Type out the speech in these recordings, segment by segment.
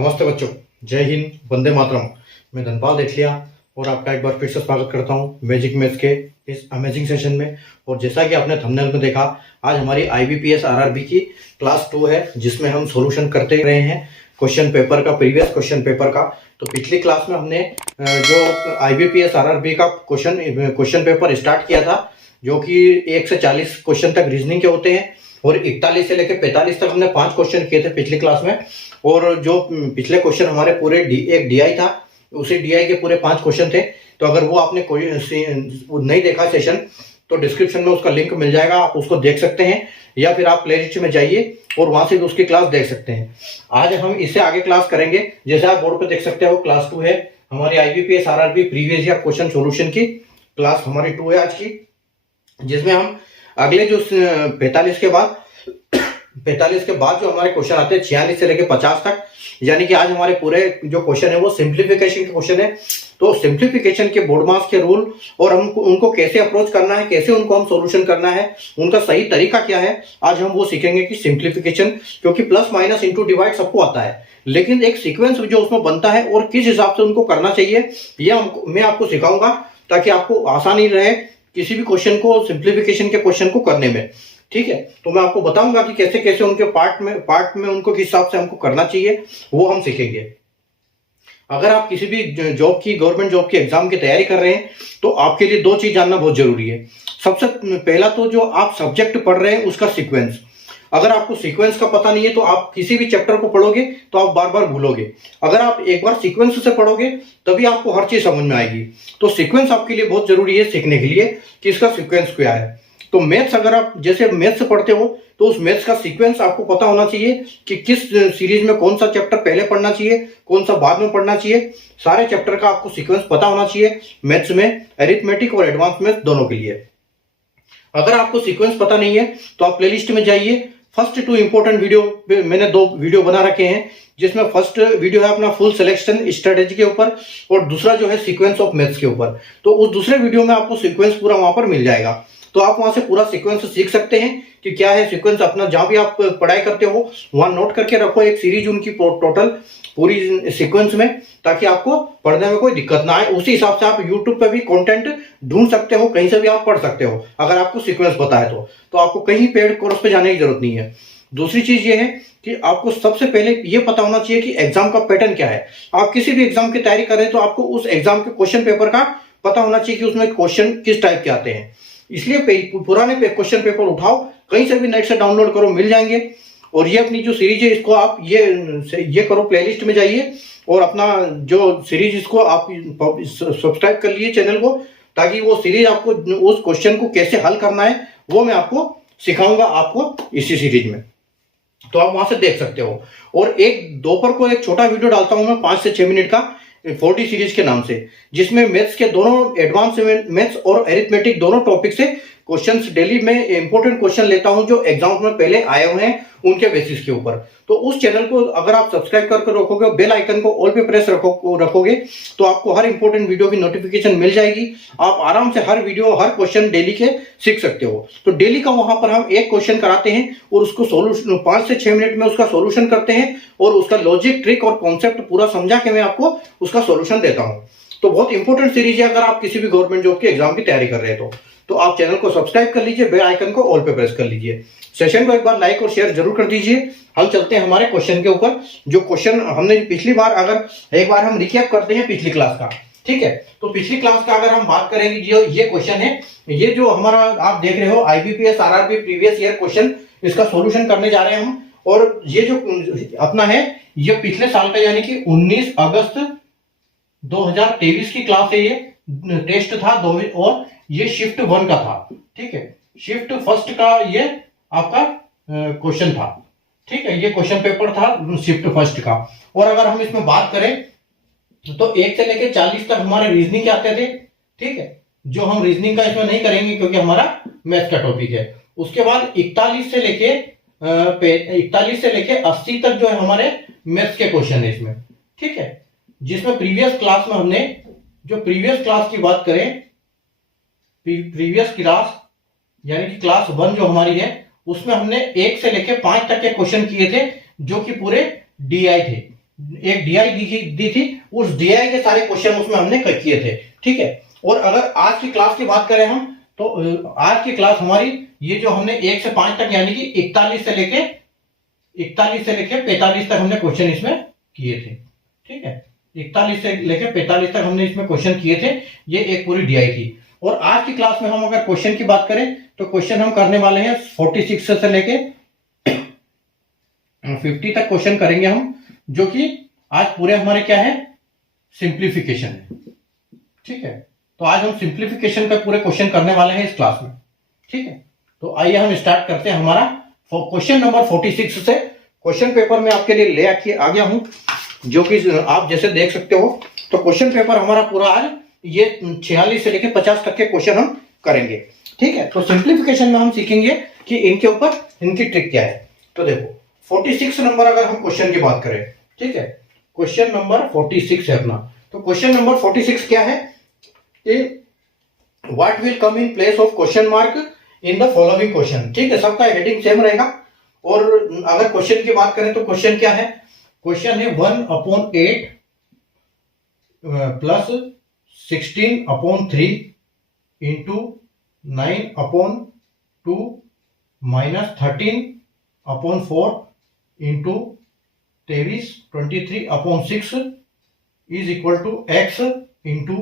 नमस्ते बच्चों, जय हिंद, वंदे मातरम। मैं धनपाल देठलिया और आपका एक बार फिर से स्वागत करता हूं मैजिक मैथ्स के इस अमेजिंग सेशन में। और जैसा कि आपने थंबनेल में देखा, आज हमारी IBPS RRB की क्लास 2 है, जिसमें हम सॉल्यूशन करते रहे हैं क्वेश्चन पेपर का, प्रीवियस क्वेश्चन पेपर का। तो पिछली क्लास में हमने जो IBPS RRB का क्वेश्चन पेपर स्टार्ट किया था, जो कि 1 से 40 क्वेश्चन तक रीजनिंग के होते हैं, और 41 से लेकर 45 तक हमने 5 क्वेश्चन किए थे पिछली क्लास में। और जो पिछले क्वेश्चन हमारे पूरे एक DI था, उसी DI के पूरे 5 क्वेश्चन थे। तो अगर वो आपने नहीं देखा सेशन, तो डिस्क्रिप्शन में उसका लिंक मिल जाएगा, आप उसको देख सकते हैं, या फिर आप प्लेलिस्ट में जाइए और वहां से उसकी क्लास देख सकते हैं। आज हम इससे आगे क्लास करेंगे। जैसे आप बोर्ड पे देख सकते हैं, वो क्लास 2 है हमारी IBPS RRB previous year question solution की क्लास हमारी 2 है आज की, जिसमें हम अगले जो 45 के बाद जो हमारे क्वेश्चन आते हैं 46 से लेकर 50 तक, यानी कि आज हमारे पूरे जो क्वेश्चन है वो सिंप्लीफिकेशन के क्वेश्चन है। तो सिंप्लीफिकेशन के बोर्ड मास के रूल और हम उनको कैसे अप्रोच करना है, कैसे उनको हम सॉल्यूशन करना है, उनका सही तरीका क्या है, आज हम वो सीखेंगे कि सिंप्लीफिकेशन, क्योंकि प्लस माइनस इंटू डिवाइड सबको आता है, लेकिन एक सीक्वेंस जो उसमें बनता है और किस हिसाब से उनको करना चाहिए, यह मैं आपको सिखाऊंगा, ताकि आपको आसानी रहे किसी भी क्वेश्चन को, सिंप्लीफिकेशन के क्वेश्चन को करने में। ठीक है, तो मैं आपको बताऊंगा कि कैसे कैसे उनके पार्ट में उनको किस हिसाब से हमको करना चाहिए, वो हम सीखेंगे। अगर आप किसी भी जॉब की, गवर्नमेंट जॉब की एग्जाम की तैयारी कर रहे हैं, तो आपके लिए 2 चीज जानना बहुत जरूरी है। सबसे पहला तो जो आप सब्जेक्ट पढ़ रहे हैं उसका सीक्वेंस। अगर आपको सीक्वेंस का पता नहीं है, तो आप किसी भी चैप्टर को पढ़ोगे तो आप बार बार भूलोगे। अगर आप एक बार सीक्वेंस से पढ़ोगे तभी आपको हर चीज समझ में आएगी। तो सीक्वेंस आपके लिए बहुत जरूरी है सीखने के लिए कि इसका सीक्वेंस क्या है। तो मैथ्स, अगर आप जैसे मैथ्स पढ़ते हो, तो उस मैथ्स का सीक्वेंस आपको पता होना चाहिए कि किस सीरीज में कौन सा चैप्टर पहले पढ़ना चाहिए, कौन सा बाद में पढ़ना चाहिए। सारे चैप्टर का आपको सीक्वेंस पता होना चाहिए मैथ्स में, अरिथमेटिक और एडवांस मैथ्स दोनों के लिए। अगर आपको सीक्वेंस पता नहीं है, तो आप प्लेलिस्ट में जाइए। फर्स्ट 2 इंपॉर्टेंट वीडियो मैंने 2 वीडियो बना रखे हैं, जिसमें फर्स्ट वीडियो है अपना फुल सिलेक्शन स्ट्रेटेजी के ऊपर, और दूसरा जो है सीक्वेंस ऑफ मैथ्स के ऊपर। तो उस दूसरे वीडियो में आपको सीक्वेंस पूरा वहां पर मिल जाएगा। तो आप वहां से पूरा सीक्वेंस सीख सकते हैं कि क्या है सीक्वेंस। अपना जहां भी आप पढ़ाई करते हो वहां नोट करके रखो एक सीरीज उनकी टोटल पूरी सीक्वेंस में, ताकि आपको पढ़ने में कोई दिक्कत ना आए। उसी हिसाब से आप यूट्यूब पे भी कंटेंट ढूंढ सकते हो, कहीं से भी आप पढ़ सकते हो, अगर आपको सीक्वेंस पता है तो आपको कहीं पेड कोर्स पे जाने की जरूरत नहीं है। दूसरी चीज ये है कि आपको सबसे पहले ये पता होना चाहिए कि एग्जाम का पैटर्न क्या है। आप किसी भी एग्जाम की तैयारी कर रहे हैं, तो आपको उस एग्जाम के क्वेश्चन पेपर का पता होना चाहिए कि उसमें क्वेश्चन किस टाइप के आते हैं। इसलिए पुराने क्वेश्चन पेपर उठाओ, कहीं से भी नेट से डाउनलोड करो, मिल जाएंगे। और ये अपनी जो सीरीज है, इसको आप ये करो, प्लेलिस्ट में जाइए और अपना जो सीरीज, इसको आप सब्सक्राइब कर लीजिए चैनल को, ताकि वो सीरीज आपको उस क्वेश्चन को कैसे हल करना है वो मैं आपको सिखाऊंगा आपको इसी सीरीज में। तो आप वहां से देख सकते हो। और एक दोपहर को एक छोटा वीडियो डालता हूं मैं 5 से 6 मिनट का, 40 सीरीज के नाम से, जिसमें मैथ्स के दोनों, एडवांस मैथ्स और अरिथमेटिक दोनों टॉपिक से क्वेश्चंस डेली में इंपॉर्टेंट क्वेश्चन लेता हूं, जो एग्जाम में पहले आए हुए हैं उनके बेसिस के ऊपर। तो उस चैनल को अगर आप सब्सक्राइब करके रखोगे, बेल आइकन को ऑल पे प्रेस रखोगे, तो आपको हर इंपॉर्टेंट वीडियो की नोटिफिकेशन मिल जाएगी। आप आराम से हर वीडियो, हर क्वेश्चन डेली के सीख सकते हो। तो डेली का वहां पर हम एक क्वेश्चन कराते हैं और उसको सोल्यूशन 5 से 6 मिनट में उसका सोल्यूशन करते हैं, और उसका लॉजिक, ट्रिक और कॉन्सेप्ट पूरा समझा के मैं आपको उसका सोल्यूशन देता हूं। तो बहुत इंपॉर्टेंट सीरीज है अगर आप किसी भी गवर्नमेंट जॉब के एग्जाम की तैयारी कर रहे हो तो आप चैनल को सब्सक्राइब कर लीजिए, बेल आइकन को ऑल पे प्रेस कर लीजिए। सेशन को एक बार लाइक और शेयर जरूर कर दीजिए। हम चलते हैं हमारे क्वेश्चन के ऊपर। जो क्वेश्चन हमने पिछली बार, अगर एक बार हम रिकैप करते हैं पिछली क्लास का, ठीक है, तो पिछली क्लास का अगर हम बात करेंगे, जो ये क्वेश्चन है, ये जो हमारा आप देख रहे हो IBPS RRB previous year question, इसका सोल्यूशन करने जा रहे हैं हम। और ये जो अपना है, ये पिछले साल का, यानी कि 19 अगस्त 2023 की क्लास है। ये टेस्ट था और ये शिफ्ट 1 का था, ठीक है। शिफ्ट फर्स्ट का ये आपका क्वेश्चन था, ठीक है, ये क्वेश्चन पेपर था शिफ्ट फर्स्ट का। और अगर हम इसमें बात करें, तो 1 से लेकर 40 तक हमारे रीजनिंग के आते थे, ठीक है, जो हम रीजनिंग का इसमें नहीं करेंगे क्योंकि हमारा मैथ का टॉपिक है। उसके बाद 41 से लेके 80 तक जो है हमारे मैथ्स के क्वेश्चन है इसमें, ठीक है। जिसमें प्रीवियस क्लास में हमने, जो प्रीवियस क्लास की बात करें, प्रीवियस क्लास यानी कि क्लास 1 जो हमारी है, उसमें हमने 1 से लेके 5 तक के क्वेश्चन किए थे, जो कि पूरे DI थे, एक डीआई दी थी, उस डीआई के सारे क्वेश्चन उसमें हमने किए थे। ठीक है, और अगर आज की क्लास की बात करें हम, तो आज की क्लास हमारी ये जो हमने 1 से 5 तक यानी कि 41 से लेके 45 तक हमने क्वेश्चन इसमें किए थे। ठीक है, 41 से लेके 45 तक हमने इसमें क्वेश्चन किए थे, ये एक पूरी डीआई थी। और आज की क्लास में हम अगर क्वेश्चन की बात करें तो क्वेश्चन हम करने वाले हैं 46 से लेके 50 तक क्वेश्चन करेंगे हम, जो कि आज पूरे हमारे क्या है, सिंप्लीफिकेशन है। ठीक है, तो आज हम सिंप्लीफिकेशन का पूरे क्वेश्चन करने वाले हैं इस क्लास में। ठीक है, तो आइए हम स्टार्ट करते हैं हमारा क्वेश्चन नंबर 46 से। क्वेश्चन पेपर में आपके लिए ले आ गया हूं, जो कि आप जैसे देख सकते हो। तो क्वेश्चन पेपर हमारा पूरा आज ये 46 से लेकर 50 तक के क्वेश्चन हम करेंगे। ठीक है, तो सिंप्लीफिकेशन में हम सीखेंगे कि इनके ऊपर इनकी ट्रिक क्या है। तो देखो 46 नंबर अगर हम क्वेश्चन की बात करें, ठीक है, क्वेश्चन नंबर 46 है अपना। तो क्वेश्चन नंबर 46 क्या है, what will come in place of question mark in the following question. ठीक है, सबका हेडिंग सेम रहेगा। और अगर क्वेश्चन की बात करें तो क्वेश्चन क्या है, क्वेश्चन है 1/8 plus 16/3 into 9/2 minus 13/4 into 23/6 is equal to x into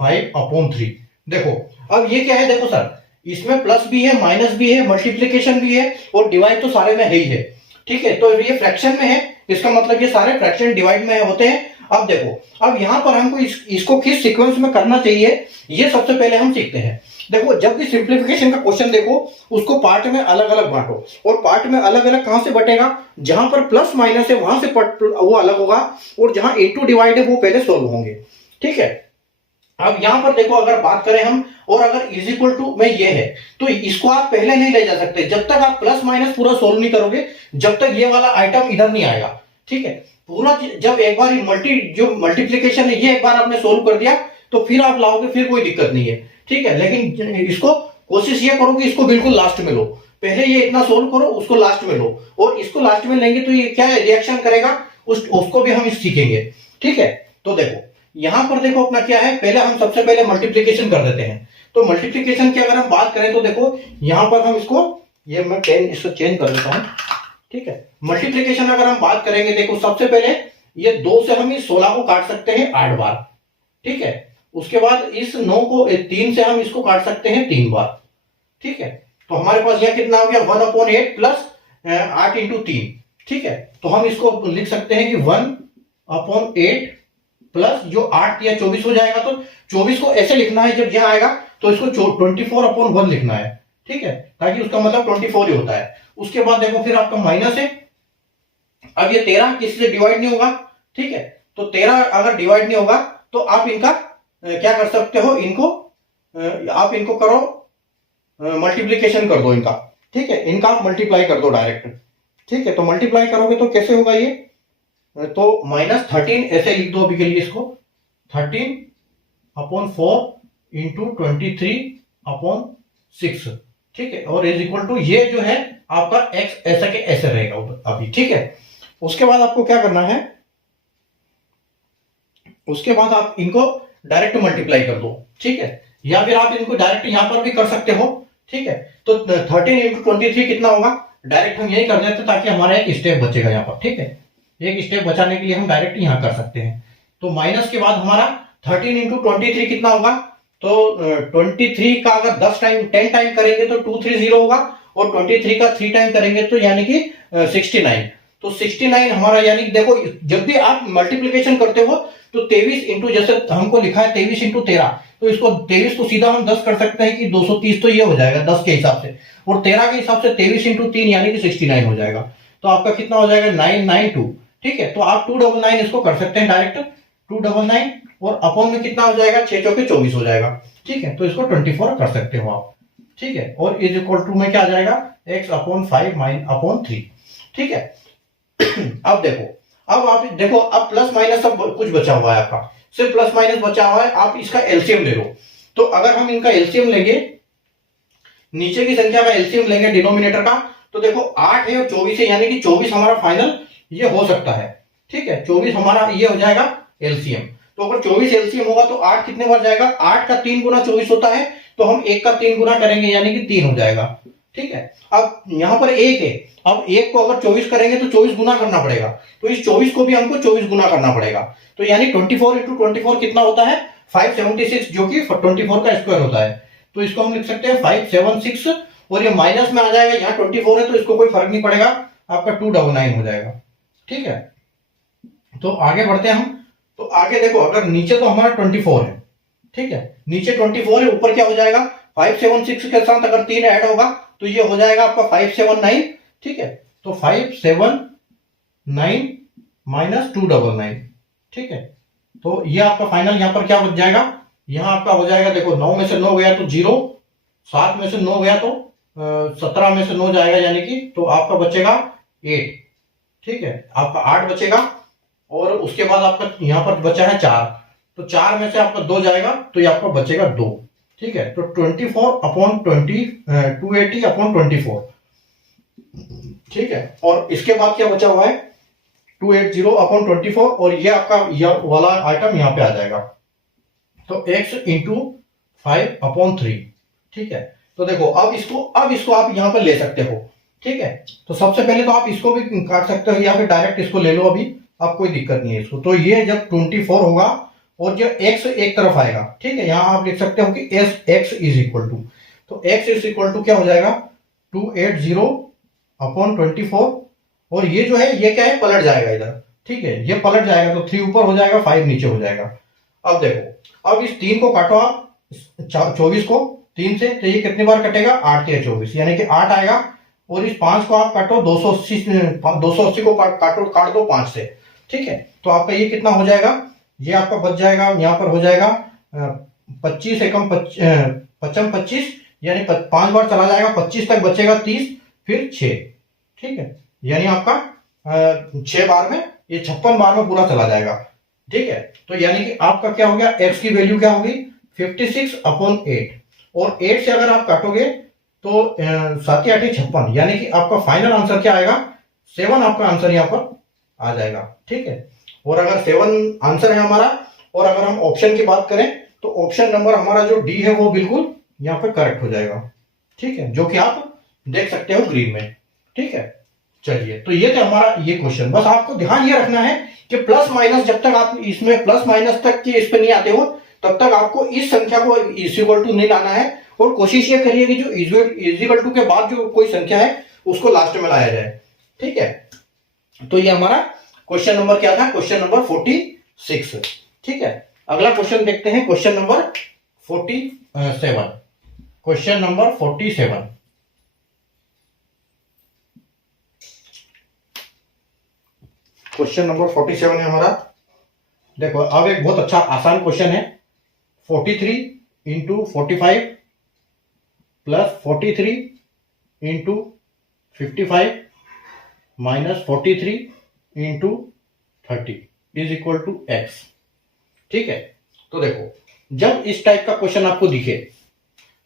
5/3। देखो अब ये क्या है, देखो सर इसमें प्लस भी है, माइनस भी है, मल्टीप्लीकेशन भी है और डिवाइड तो सारे में है ही है। ठीक है, तो ये फ्रैक्शन में है, इसका मतलब ये सारे फ्रैक्शन डिवाइड में होते हैं। अब देखो अब यहां पर हमको इसको किस सीक्वेंस में करना चाहिए, ये सबसे पहले हम सीखते हैं। देखो जब भी सिंप्लीफिकेशन का क्वेश्चन देखो, उसको पार्ट में अलग अलग बांटो। और पार्ट में अलग अलग कहां से बटेगा, जहां पर प्लस माइनस है वहां से वो अलग होगा, और जहां इंटू डिवाइड है वो पहले सोल्व होंगे। ठीक है, अब यहां पर देखो अगर बात करें हम, और अगर इज इक्वल टू में ये है, तो इसको आप पहले नहीं ले जा सकते जब तक आप प्लस माइनस पूरा सोल्व नहीं करोगे, जब तक ये वाला आइटम इधर नहीं आएगा। ठीक है, पूरा जब एक बार जो मल्टीप्लीकेशन है ये एक बार आपने सोल्व कर दिया तो फिर आप लाओगे, फिर कोई दिक्कत नहीं है। ठीक है, लेकिन इसको कोशिश ये करो कि इसको बिल्कुल लास्ट में लो। पहले ये इतना सोल्व करो, उसको लास्ट में लो, और इसको लास्ट में लेंगे तो ये क्या है, रिएक्शन करेगा, उसको भी हम सीखेंगे। ठीक है, तो देखो यहां पर देखो अपना क्या है, पहले हम सबसे पहले मल्टीप्लीकेशन कर देते हैं। तो मल्टीप्लीकेशन की अगर हम बात करें तो देखो यहां पर हम इसको, ये मैं पेन इसको चेंज कर देता हूं। ठीक है, मल्टीप्लीकेशन अगर हम बात करेंगे, देखो सबसे पहले ये 2 से हम इस 16 को काट सकते हैं 8 बार। ठीक है, उसके बाद इस 9 को 3 से हम इसको काट सकते हैं 3 बार। ठीक है, तो हमारे पास यह कितना हो गया, 1/8 प्लस 8 इंटू 3। ठीक है, तो हम इसको लिख सकते हैं कि 1/8 प्लस जो 8 या 24 हो जाएगा, तो 24 को ऐसे लिखना है, जब यहां आएगा तो इसको 24/1 लिखना है। ठीक है, ताकि उसका मतलब 24 ही होता है। उसके बाद देखो फिर आपका माइनस है, अब ये 13 किसी से डिवाइड नहीं होगा। ठीक है, तो 13 अगर डिवाइड नहीं होगा तो आप इनका क्या कर सकते हो, आप इनको करो मल्टीप्लीकेशन कर दो इनका। ठीक है, इनका आप मल्टीप्लाई कर दो डायरेक्ट। ठीक है, तो मल्टीप्लाई करोगे तो कैसे होगा ये, तो -13 ऐसे लिख दो अभी के लिए इसको, 13/4 इंटू 23/6। ठीक है, और इज इक्वल टू ये जो है आपका x ऐसा के ऐसे रहेगा अभी। ठीक है, उसके बाद आपको क्या करना है, उसके बाद आप इनको डायरेक्ट मल्टीप्लाई कर दो। ठीक है, या फिर आप इनको डायरेक्ट यहां पर भी कर सकते हो। ठीक है, तो 13 इंटू 23 कितना होगा, डायरेक्ट हम यही कर देते हैं ताकि हमारा एक स्टेप बचेगा यहाँ पर। ठीक है, एक स्टेप बचाने के लिए हम डायरेक्ट यहां कर सकते हैं। तो माइनस के बाद हमारा 13 इंटू 23 कितना होगा, तो 23 का अगर 10 टाइम करेंगे तो 230 होगा, और 23 का 3 टाइम करेंगे तो यानी कि 69। तो 69 हमारा, यानी देखो जब भी आप मल्टीप्लीकेशन करते हो तो 23 इंटू, जैसे हमको लिखा है 23 इंटू 13, तो इसको 23 को सीधा हम 10 कर सकते हैं कि 230, तो ये हो जाएगा 10 के हिसाब से, और 13 के हिसाब से 23 इंटू 3 यानी कि 69 हो जाएगा। तो आपका कितना हो जाएगा, 992। ठीक है, तो आप 299 इसको कर सकते हैं डायरेक्ट, 299, और अपॉन में कितना हो जाएगा, 6 चौके 24 हो जाएगा। ठीक है, तो इसको 24 कर सकते हो आप। ठीक है, और इज इक्वल टू में क्या आ जाएगा, x/5 - 3। ठीक है, अब देखो, अब आप देखो, अब प्लस माइनस सब कुछ बचा हुआ है आपका, सिर्फ प्लस माइनस बचा हुआ है, आप इसका एलसीएम ले लो। तो अगर हम इनका एलसीएम लेंगे, नीचे की संख्या का एलसीएम लेंगे डिनोमिनेटर का, तो देखो 8 है और 24 है, यानी कि 24 हमारा फाइनल ये हो सकता है। ठीक है, 24 हमारा ये हो जाएगा एलसीएम। तो अगर 24 एलसीएम होगा तो 8 कितने बार जाएगा, 8 का 3 गुना 24 होता है, तो हम 1 का 3 गुना करेंगे यानी कि 3 हो जाएगा। ठीक है, अब यहां पर 1 है, अब 1 को अगर 24 करेंगे तो 24 गुना करना पड़ेगा, तो इस 24 को भी हमको 24 गुना करना पड़ेगा। तो यानी 24 इंटू 24 कितना होता है 576, जो कि 24 का स्क्वायर होता है। तो इसको हम लिख सकते हैं 576, और ये माइनस में आ जाएगा, यहाँ 24 है तो इसको कोई फर्क नहीं पड़ेगा, आपका 299 हो जाएगा। ठीक है, तो आगे बढ़ते हैं हम। तो आगे देखो, अगर नीचे तो हमारा 24 है, ठीक है, नीचे 24 है, ऊपर क्या हो जाएगा 576 के साथ अगर 3 ऐड होगा तो ये हो जाएगा आपका 579। ठीक है, तो 579 माइनस 299। ठीक है, तो ये आपका फाइनल यहाँ पर क्या बच जाएगा, यहाँ आपका हो जाएगा, देखो 9 में से 9 गया तो 0, 7 में से 9 गया तो 17 में से 9 जाएगा, यानी कि तो आपका बचेगा 8। ठीक है, आपका 8 बचेगा, और उसके बाद आपका यहाँ पर बचा है 4, तो 4 में से आपका 2 जाएगा तो ये आपका बचेगा 2। ठीक है, तो 280/24। ठीक है, और इसके बाद क्या बचा हुआ है 280/24, और ये आपका यह वाला आइटम यहाँ पे आ जाएगा, तो x इंटू 5/3। ठीक है, तो देखो अब इसको आप यहाँ पर ले सकते हो। ठीक है, तो सबसे पहले तो आप इसको भी काट सकते हो, या फिर डायरेक्ट इसको ले लो, अभी आप कोई दिक्कत नहीं है इसको। तो ये जब 24 होगा और जब x एक तरफ आएगा, ठीक है, यहां आप लिख सकते हो कि x इज इक्वल टू, तो x इज इक्वल टू क्या हो जाएगा 280/24, और ये जो है ये क्या है पलट जाएगा इधर। ठीक है, ये पलट जाएगा, तो 3 ऊपर हो जाएगा, 5 नीचे हो जाएगा। अब देखो, अब इस 3 को काटो आप, 24 को 3 से, तो ये कितनी बार कटेगा 8 के 24, यानी कि 8 आएगा, और इस 5 को आप काटो 280 को काट दो 5 से। ठीक है, तो आपका ये कितना हो जाएगा, ये आपका बच जाएगा, यहाँ पर हो जाएगा 25 एकम 25, यानी 5 बार चला जाएगा, 25 तक बचेगा 30, फिर 6। ठीक है, यानी आपका 6 बार में, ये 56 बार में पूरा चला जाएगा। ठीक है, तो यानी कि आपका क्या हो गया, x की वैल्यू क्या होगी 56/8, और 8 से अगर आप काटोगे तो 7 8 56, यानी कि आपका फाइनल आंसर क्या आएगा 7, आपका आंसर यहाँ पर आ जाएगा। ठीक है, और अगर 7 आंसर है हमारा, और अगर हम ऑप्शन की बात करें तो ऑप्शन नंबर हमारा जो डी है वो बिल्कुल यहाँ पर करेक्ट हो जाएगा। ठीक है, जो कि आप देख सकते हो ग्रीन में। ठीक है, चलिए, तो ये था हमारा ये क्वेश्चन। बस आपको ध्यान ये रखना है कि प्लस माइनस, जब तक आप इसमें प्लस माइनस तक की इस पे नहीं आते हो तब तक आपको इस संख्या को इक्वल टू नहीं लाना है, और कोशिश ये करिए कि जो इक्वल टू के बाद जो कोई संख्या है उसको लास्ट में लाया जाए। ठीक है, तो ये हमारा क्वेश्चन नंबर क्या था, क्वेश्चन नंबर 46। ठीक है, अगला क्वेश्चन देखते हैं, question number 47। Question number 47, question number 47 है हमारा। देखो, अब एक बहुत अच्छा आसान क्वेश्चन है, 43 into 45 plus 43 into 55 minus 43 into 30 is equal to x. ठीक है, तो देखो, जब इस टाइप का क्वेश्चन आपको दिखे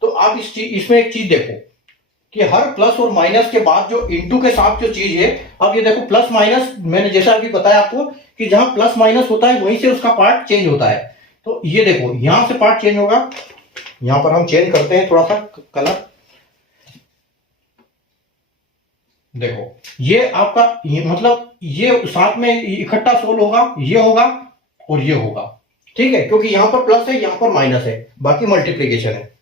तो आप इसमें एक चीज देखो कि हर प्लस और माइनस के बाद जो इंटू के साथ जो चीज है, अब ये देखो प्लस माइनस, मैंने जैसा अभी बताया आपको कि जहां प्लस माइनस होता है वहीं से उसका पार्ट चेंज होता है। तो ये देखो, यहां से पार्ट चेंज होगा, यहां पर हम चेंज करते हैं थोड़ा सा कलर। देखो, ये आपका मतलब ये साथ में इकट्ठा सोल्व होगा, ये होगा और ये होगा। ठीक है, क्योंकि यहां पर प्लस है, यहां पर माइनस है, बाकी मल्टीप्लीकेशन है।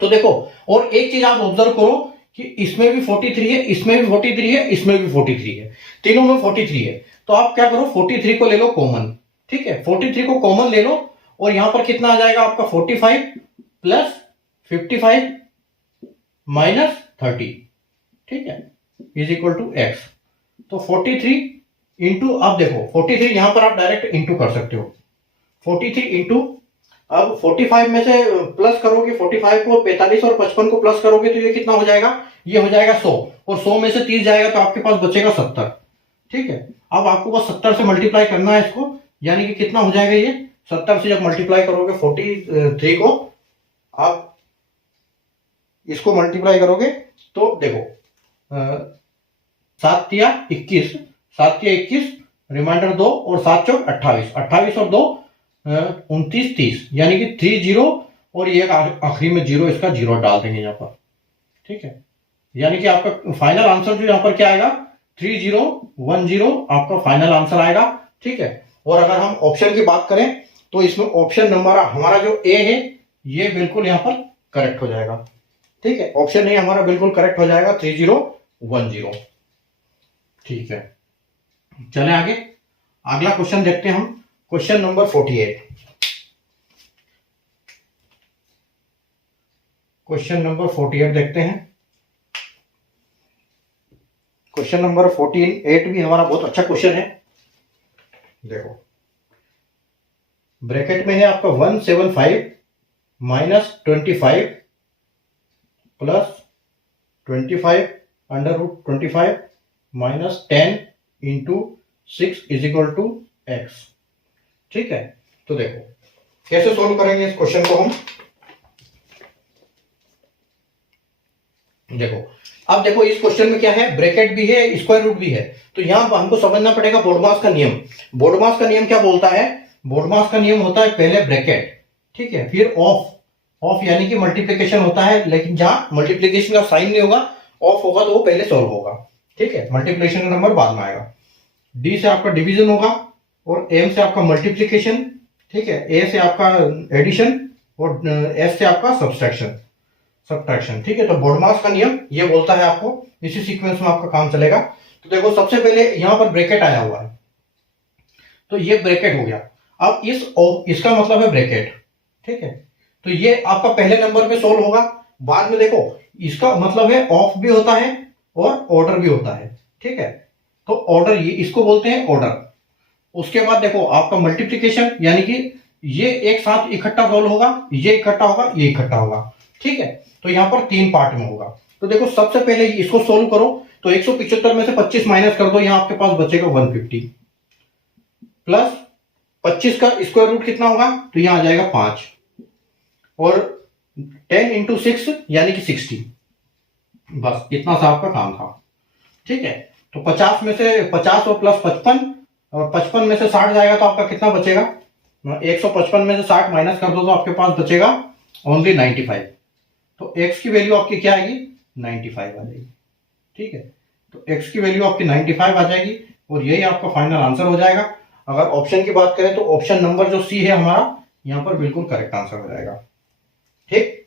तो देखो, और एक चीज आप ऑब्जर्व करो कि इसमें भी 43 है, इसमें भी 43 है, इसमें भी 43 है, तीनों में 43 है। तो आप क्या करो, 43 को ले लो कॉमन। ठीक है, 43 को कॉमन ले लो, और यहां पर कितना आ जाएगा आपका 45 प्लस 55 माइनस 30। ठीक है, इज इक्वल टू एक्स। तो 43 इंटू, अब देखो 43 यहां पर आप डायरेक्ट इंटू कर सकते हो, 43 इंटू, अब 45 में से प्लस करोगे 45 को, 45 और 55 को प्लस करोगे तो ये कितना हो जाएगा, ये हो जाएगा 100, और 100 में से 30 जाएगा तो आपके पास बचेगा 70। ठीक है, अब आपको बस 70 से मल्टीप्लाई करना है इसको, यानी कि कितना हो जाएगा ये 70 से जब मल्टीप्लाई करोगे 43 को, आप इसको मल्टीप्लाई करोगे तो देखो 7 या 21, 7 या 21, रिमाइंडर 2 और 7 चौक 28, 28 और 2 29, 30, यानी कि 30 और ये आखिरी में 0, इसका 0 डाल देंगे यहाँ पर। ठीक है, यानी कि आपका फाइनल आंसर जो यहाँ पर क्या आएगा, 3010 आपका फाइनल आंसर आएगा। ठीक है, और अगर हम ऑप्शन की बात करें तो इसमें ऑप्शन नंबर हमारा जो ए है ये बिल्कुल यहाँ पर करेक्ट हो जाएगा। ठीक है, ऑप्शन ए हमारा बिल्कुल करेक्ट हो जाएगा, 3010। ठीक है, चले आगे, अगला क्वेश्चन देखते हैं हम, क्वेश्चन नंबर 48। क्वेश्चन नंबर 48 देखते हैं। क्वेश्चन नंबर 48 भी हमारा बहुत अच्छा क्वेश्चन है। देखो, ब्रैकेट में है आपका 175 minus 25 plus 25 under root 25 minus 10 into 6 is equal to x. ठीक है, तो देखो कैसे सोल्व करेंगे इस क्वेश्चन को हम। देखो, अब देखो इस क्वेश्चन में क्या है, ब्रैकेट भी है, स्क्वायर रूट भी है, तो यहां पर हमको समझना पड़ेगा बोर्डमास का नियम। बोर्डमास का नियम क्या बोलता है, बोर्डमास का नियम होता है पहले ब्रैकेट, ठीक है, फिर ऑफ यानी कि मल्टीप्लीकेशन होता है, लेकिन जहां मल्टीप्लीकेशन का साइन नहीं होगा, ऑफ होगा तो वो पहले सॉल्व होगा। ठीक है, मल्टीप्लीकेशन का नंबर बाद में आएगा। डी से आपका डिवीजन होगा और एम से आपका मल्टीप्लीकेशन, ठीक है, ए से आपका एडिशन और एस से आपका सब्सट्रैक्शन। ठीक है, तो बोर्डमास का नियम ये बोलता है आपको, इसी सीक्वेंस में आपका काम चलेगा। तो देखो सबसे पहले यहां पर ब्रैकेट आया हुआ है, तो ये ब्रैकेट हो गया। अब इसका मतलब है ब्रैकेट। ठीक है, तो ये आपका पहले नंबर पे सोल्व होगा। बाद में देखो इसका मतलब है ऑफ भी होता है और ऑर्डर भी होता है। ठीक है, तो ऑर्डर, ये इसको बोलते हैं ऑर्डर। उसके बाद देखो आपका मल्टीप्लीकेशन, यानी कि ये एक साथ इकट्ठा सोल्व होगा, ये इकट्ठा होगा, ये इकट्ठा होगा। ठीक है, तो यहां पर 3 पार्ट में होगा। तो देखो सबसे पहले इसको सोल्व करो, तो 175 में से 25 माइनस कर दो, यहां आपके पास बचेगा 150 प्लस 25 का स्क्वायर रूट कितना होगा, तो यहां आ जाएगा 5 और 10 इंटू 6 यानी कि 60। बस इतना सा आपका काम था। ठीक है, तो 50 में से 50 और प्लस 55 और 55 में से 60 जाएगा तो आपका कितना बचेगा, 155 में से 60 माइनस कर दो तो आपके पास बचेगा ओनली 95। तो x की वैल्यू आपकी क्या आएगी, 95 आ जाएगी। ठीक है, तो x की वैल्यू आपकी 95 आ जाएगी और यही आपका फाइनल आंसर हो जाएगा। अगर ऑप्शन की बात करें तो ऑप्शन नंबर जो सी है हमारा, यहां पर बिल्कुल करेक्ट आंसर हो जाएगा। ठीक,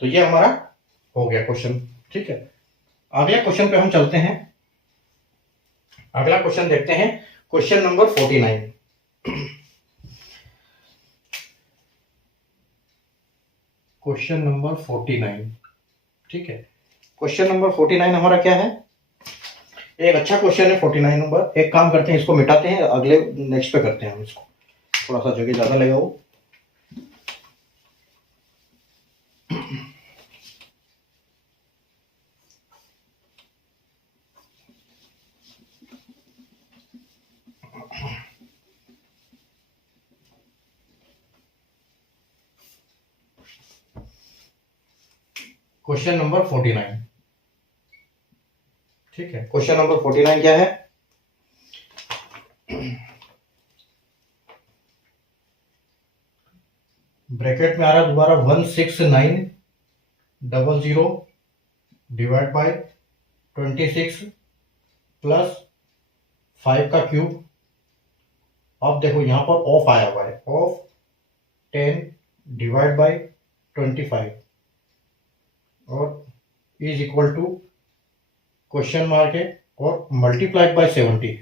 तो ये हमारा हो गया क्वेश्चन। ठीक है, अगले क्वेश्चन पे हम चलते हैं। अगला क्वेश्चन देखते हैं, क्वेश्चन नंबर 49। Question number 49। ठीक है, क्वेश्चन नंबर 49 हमारा क्या है, एक अच्छा क्वेश्चन है 49 नंबर। एक काम करते हैं, इसको मिटाते हैं, अगले नेक्स्ट पे करते हैं हम इसको, थोड़ा सा जगह ज्यादा लगेगा वो। Question number 49। ठीक है, क्वेश्चन नंबर 49 क्या है, ब्रैकेट में आ रहा है दोबारा 16900 डिवाइड बाय 26 प्लस 5 का क्यूब। अब देखो यहां पर ऑफ आया हुआ है, ऑफ 10 डिवाइड बाय 25 और is equal to question mark है और मल्टीप्लाइड बाय 70।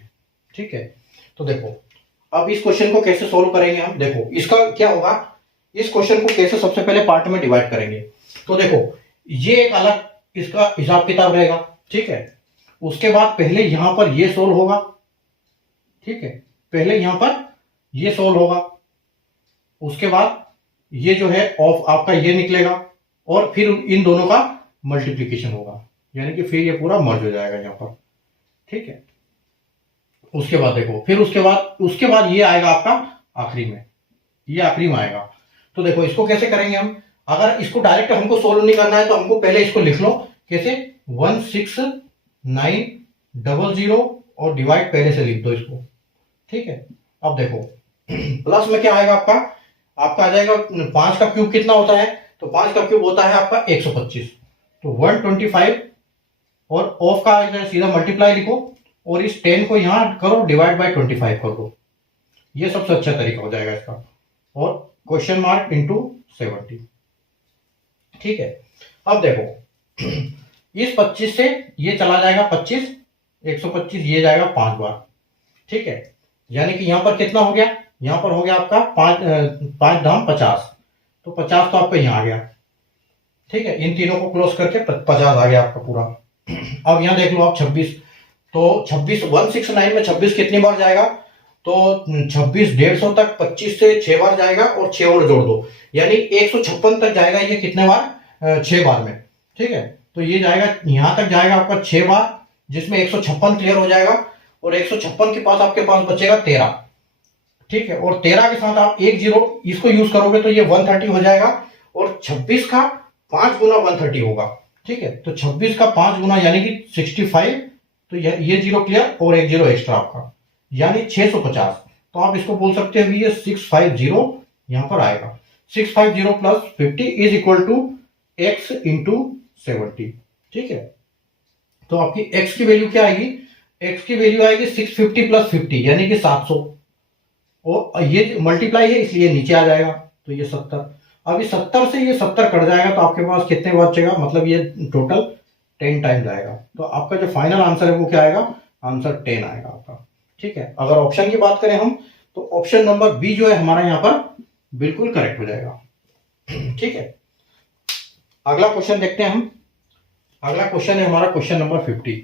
ठीक है, तो देखो अब इस क्वेश्चन को कैसे सोल्व करेंगे हम। देखो इसका क्या होगा, इस क्वेश्चन को कैसे सबसे पहले पार्ट में डिवाइड करेंगे। तो देखो ये एक अलग इसका हिसाब किताब रहेगा। ठीक है, उसके बाद पहले यहां पर ये सोल्व होगा। ठीक है, पहले यहां पर ये सोल्व होगा, उसके बाद ये जो है ऑफ आपका ये निकलेगा और फिर इन दोनों का मल्टीप्लीकेशन होगा, यानी कि फिर ये पूरा मर्ज हो जाएगा यहां पर। ठीक है, उसके बाद देखो फिर उसके बाद ये आएगा आपका आखिरी में, ये आखिरी में आएगा। तो देखो इसको कैसे करेंगे हम, अगर इसको डायरेक्ट हमको सोल्व नहीं करना है तो हमको पहले इसको लिख लो कैसे, 16900 और डिवाइड पहले से लिख दो इसको, ठीक है। अब देखो प्लस में क्या आएगा आपका, आपका आ जाएगा 5 का क्यूब कितना होता है, तो 5 का क्यूब होता है आपका 125, तो 125 और ऑफ का आ जाए सीधा मल्टीप्लाई लिखो और इस 10 को यहां करो डिवाइड बाय 25 कर दो, ये सबसे अच्छा तरीका हो जाएगा इसका, और क्वेश्चन मार्क इंटू 70। ठीक है। अब देखो इस 25 से ये चला जाएगा 25, 125 ये जाएगा 5 बार। ठीक है, यानी कि यहां पर कितना हो गया, यहां पर हो गया आपका 5 धाम 50, तो 50 तो आपका यहां आ गया। ठीक है, इन तीनों को क्लोज करके 50 आ गया आपका पूरा। अब यहां देख लो आप 26, तो 26 169 में 26 कितनी बार जाएगा, तो 26 150 तक 25 से 6 बार जाएगा और 6 और जोड़ दो, यानी 156 तक जाएगा ये कितने बार, 6 बार में। ठीक है, तो ये जाएगा यहां तक जाएगा आपका 6 बार, जिसमें 156 क्लियर हो जाएगा और 156 के पास आपके पास बचेगा 13। ठीक है, और 13 के साथ आप एक जीरो इसको यूज करोगे तो ये 130 हो जाएगा, और 26 का 5 गुना 130 होगा। ठीक है, तो 26 का 5 गुना यानी कि 65, तो ये जीरो क्लियर और एक जीरो एक्स्ट्रा आपका, यानी 650। तो आप इसको बोल सकते हैं ये 650 यहां पर आएगा। 650 plus 50 is equal to x into 70। ठीक है, तो आपकी x की वैल्यू क्या आएगी, x की वैल्यू आएगी 650 प्लस 50 यानी कि 700, और ये मल्टीप्लाई है इसलिए नीचे आ जाएगा, तो ये 70। अब इस 70 से ये 70 कट जाएगा तो आपके पास कितने बचेगा, मतलब ये टोटल 10 टाइम्स आएगा, तो आपका जो फाइनल आंसर है वो क्या आएगा, आंसर 10 आएगा आपका। ठीक है, अगर ऑप्शन की बात करें हम तो ऑप्शन नंबर बी जो है हमारा यहाँ पर बिल्कुल करेक्ट हो जाएगा। ठीक है, अगला क्वेश्चन देखते हैं हम। अगला क्वेश्चन है हमारा क्वेश्चन नंबर 50।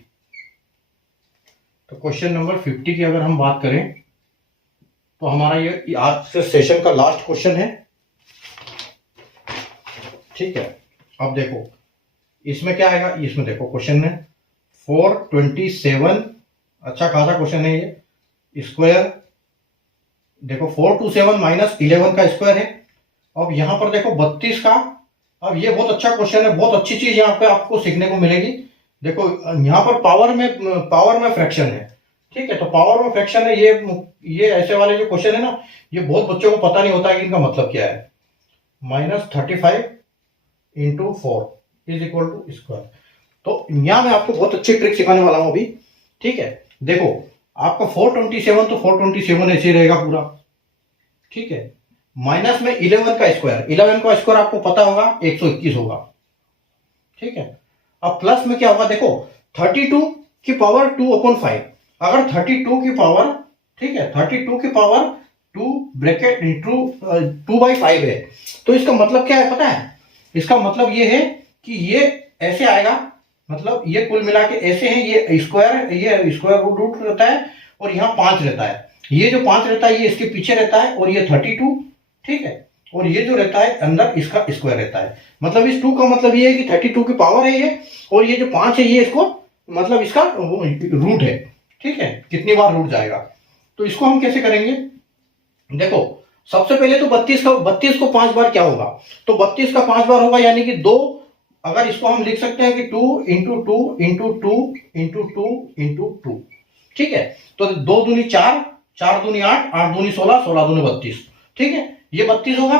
तो क्वेश्चन नंबर 50 की अगर हम बात करें तो हमारा ये आज से सेशन का लास्ट क्वेश्चन है। ठीक है, अब देखो इसमें क्या आएगा, इसमें देखो क्वेश्चन में 427, अच्छा खासा क्वेश्चन है ये, स्क्वायर देखो 427 माइनस 11 का स्क्वायर है। अब यहां पर देखो 32 का, अब ये बहुत अच्छा क्वेश्चन है, बहुत अच्छी चीज यहाँ पे आपको सीखने को मिलेगी। देखो यहाँ पर पावर में फ्रैक्शन है। ठीक है, तो पावर में फ्रैक्शन है, ये ऐसे वाले जो क्वेश्चन है ना, ये बहुत बच्चों को पता नहीं होता है कि इनका मतलब क्या है। -35 into 4 is equal to square. तो यहां मैं आपको बहुत अच्छी ट्रिक सिखाने वाला हूं अभी। ठीक है, देखो आपका 427 तो 427 ऐसे रहेगा पूरा। ठीक है, माइनस में 11 का स्क्वायर, 11 का स्क्वायर आपको पता होगा 121 होगा। ठीक है, अब प्लस में क्या होगा, देखो 32 की पावर 2/5, अगर 32 की पावर, ठीक है 32 की पावर 2 ब्रैकेट इंटू 2/5 है, तो इसका मतलब क्या है पता है, इसका मतलब ये है कि ये ऐसे आएगा, मतलब ये कुल मिला के ऐसे है, ये स्क्वायर रूट रहता है और यहाँ 5 रहता है, ये जो 5 रहता है ये इसके पीछे रहता है और ये 32। ठीक है, और ये जो रहता है अंदर इसका स्क्वायर रहता है, मतलब इस 2 का मतलब ये है कि 32 की पावर है ये, और ये जो 5 है ये इसको मतलब इसका रूट है। ठीक है, कितनी बार रूट जाएगा, तो इसको हम कैसे करेंगे, देखो सबसे पहले तो 32 को 5 बार क्या होगा, तो 32 का 5 बार होगा यानी कि 2, अगर इसको हम लिख सकते हैं कि 2 इंटू 2 इंटू 2 इंटू 2 इंटू 2। ठीक है, तो 2 दूनी 4, 4 दूनी 8, 8 दूनी 16, 16 दूनी 32। ठीक है, ये 32 होगा,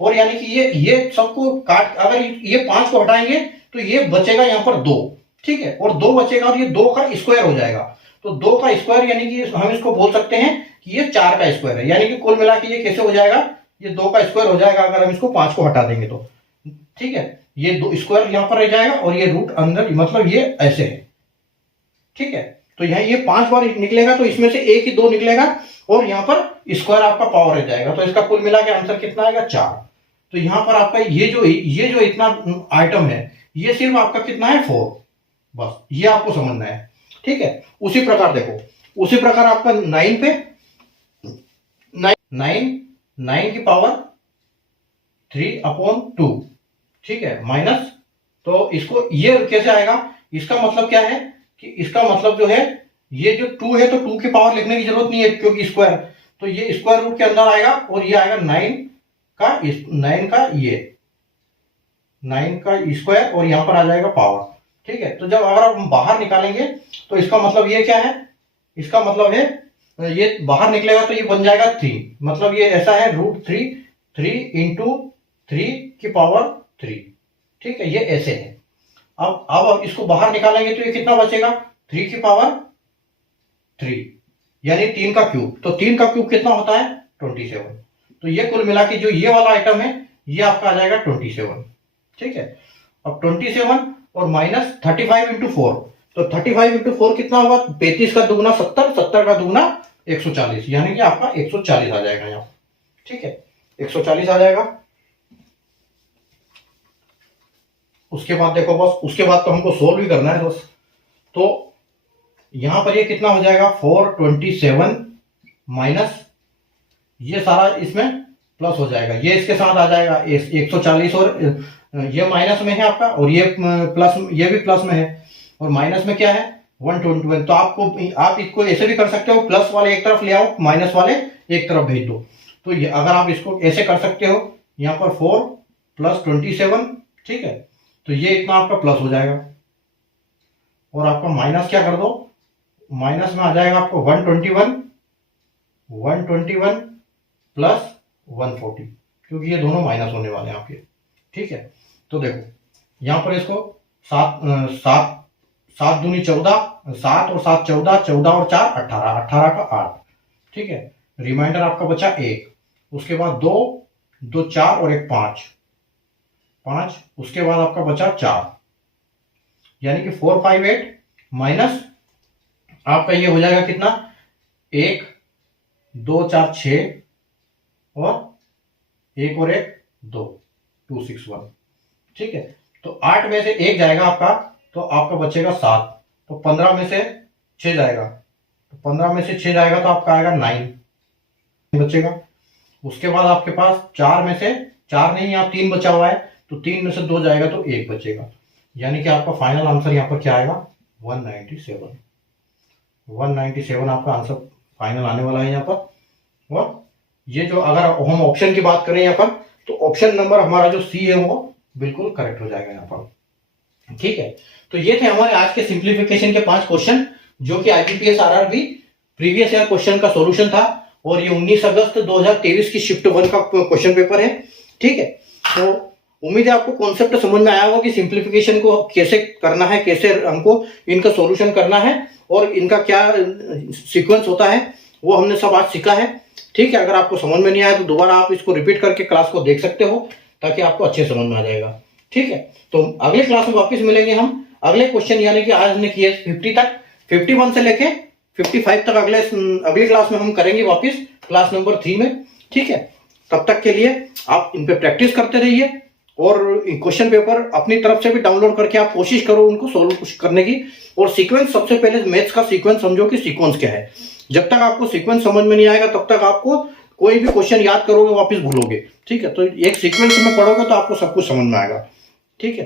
और यानी कि ये सबको काट, अगर ये 5 को हटाएंगे तो ये बचेगा यहाँ पर 2। ठीक है, और 2 बचेगा और ये 2 का स्क्वायर हो जाएगा, तो 2 का स्क्वायर यानी कि हम इसको बोल सकते हैं कि ये 4 का स्क्वायर है, यानी कि कुल मिला के ये कैसे हो जाएगा, ये 2 का स्क्वायर हो जाएगा अगर हम इसको 5 को हटा देंगे तो। ठीक है, ये 2 स्क्वायर यहां पर रह जाएगा और ये रूट अंदर, मतलब ये ऐसे है। ठीक है, तो यहाँ ये 5 बार निकलेगा तो इसमें से एक ही 2 निकलेगा और यहाँ पर स्क्वायर आपका पावर रह जाएगा, तो इसका कुल मिला के आंसर कितना आएगा 4। तो यहाँ पर आपका ये जो इतना आइटम है ये सिर्फ आपका कितना है 4, बस ये आपको समझना है। ठीक है, उसी प्रकार देखो, उसी प्रकार आपका 9 पे 9 की पावर 3/2। ठीक है, माइनस, तो इसको ये कैसे आएगा, इसका मतलब क्या है कि इसका मतलब जो है ये जो 2 है तो 2 की पावर लिखने की जरूरत नहीं है क्योंकि स्क्वायर, तो ये स्क्वायर रूट के अंदर आएगा और ये आएगा 9 का ये 9 का स्क्वायर और यहां पर आ जाएगा पावर। ठीक है, तो जब अगर हम बाहर निकालेंगे तो इसका मतलब ये क्या है, इसका मतलब है ये बाहर निकलेगा तो ये बन जाएगा 3, मतलब ये ऐसा है √3, 3 इंटू 3 की पावर 3, ठीक है, ये ऐसे है। अब इसको बाहर निकालेंगे तो ये कितना बचेगा, 3 की पावर 3, यानी 3 का क्यूब। तो 3 का क्यूब कितना होता है, 27। तो ये कुल मिला के जो ये वाला आइटम है ये आपका आ जाएगा 27, ठीक है। अब 27 और माइनस 35 इंटू 4, तो 35 इंटू 4 कितना होगा, 35 का दुगना 70, 70 का दुगना 140, यानी कि आपका 140 आ जाएगा यहाँ, ठीक है, 140 आ जाएगा। उसके बाद देखो बस, उसके बाद तो हमको सोल्व भी करना है बस। तो यहां पर ये कितना हो जाएगा, 427 माइनस ये सारा इसमें प्लस हो जाएगा, ये इसके साथ आ जाएगा 140, और ये माइनस में है आपका, और ये प्लस, ये भी प्लस में है, और माइनस में क्या है 121। तो आप इसको ऐसे भी कर सकते हो, प्लस वाले एक तरफ ले आओ, माइनस वाले एक तरफ भेज दो। तो ये अगर आप इसको ऐसे कर सकते हो, यहाँ पर 4 + 27, ठीक है, तो ये इतना आपका प्लस हो जाएगा, और आपका माइनस क्या कर दो, माइनस में आ जाएगा आपको 121 प्लस 140, क्योंकि ये दोनों माइनस होने वाले हैं आपके, ठीक है। तो देखो यहाँ पर इसको 7 दूनी 14, 7 और 7 14, 14 और 4 18, 18 का 8, ठीक है। रिमाइंडर आपका बचा 1, उसके बाद 2 2 4 और 1 5, उसके बाद आपका बचा 4, यानी कि 458 माइनस आपका ये हो जाएगा कितना, 1 2 4 6 और 1 और 1 2, 261, ठीक है। तो 8 में से 1 जाएगा आपका, तो आपका बचेगा 7, तो 15 में से 6 जाएगा, तो 15 में से 6 जाएगा तो आपका आएगा 9 बचेगा। उसके बाद आपके पास 4 में से 4 नहीं, यहाँ 3 बचा हुआ है, तो 3 में से 2 जाएगा तो 1 बचेगा, यानी कि आपका फाइनल आंसर यहाँ पर क्या आएगा, 197 आपका आंसर फाइनल आने वाला है यहाँ पर। और ये जो अगर हम ऑप्शन की बात करें यहाँ पर, तो ऑप्शन नंबर हमारा जो सी है वो बिल्कुल करेक्ट हो जाएगा यहाँ पर, ठीक है। तो ये थे हमारे आज के सिंप्लीफिकेशन के 5 क्वेश्चन, जो कि IBPS RRB previous year question का सॉल्यूशन था, और ये 19 अगस्त 2023 की शिफ्ट 1 का क्वेश्चन पेपर है, ठीक है। तो उम्मीद है आपको कॉन्सेप्ट समझ में आया होगा कि सिंप्लीफिकेशन को कैसे करना है, कैसे हमको इनका सॉल्यूशन करना है, और इनका क्या सीक्वेंस होता है, वो हमने सब आज सीखा है, ठीक है। अगर आपको समझ में नहीं आया तो दोबारा आप इसको रिपीट करके क्लास को देख सकते हो, ताकि आपको अच्छे समझ में आ जाएगा, ठीक है। तो अगले क्लास में वापस मिलेंगे हम अगले क्वेश्चन, यानी कि आज हमने किए 50 तक, 51 से लेके 55 तक अगले क्लास में हम करेंगे वापस, क्लास नंबर 3 में, ठीक है। तब तक के लिए आप इन पे प्रैक्टिस करते रहिए, और क्वेश्चन पेपर अपनी तरफ से भी डाउनलोड करके आप कोशिश करो उनको सोल्व करने की। और सीक्वेंस, सबसे पहले मैथ्स का सीक्वेंस समझो कि सीक्वेंस क्या है। जब तक आपको सीक्वेंस समझ में नहीं आएगा तब तक आपको कोई भी क्वेश्चन याद करोगे वापस भूलोगे, ठीक है। तो एक सीक्वेंस में पढ़ोगे तो आपको सब कुछ समझ में आएगा, ठीक है।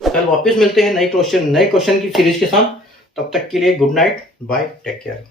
कल वापस मिलते हैं नए क्वेश्चन की सीरीज के साथ। तब तक के लिए good night, bye, take care.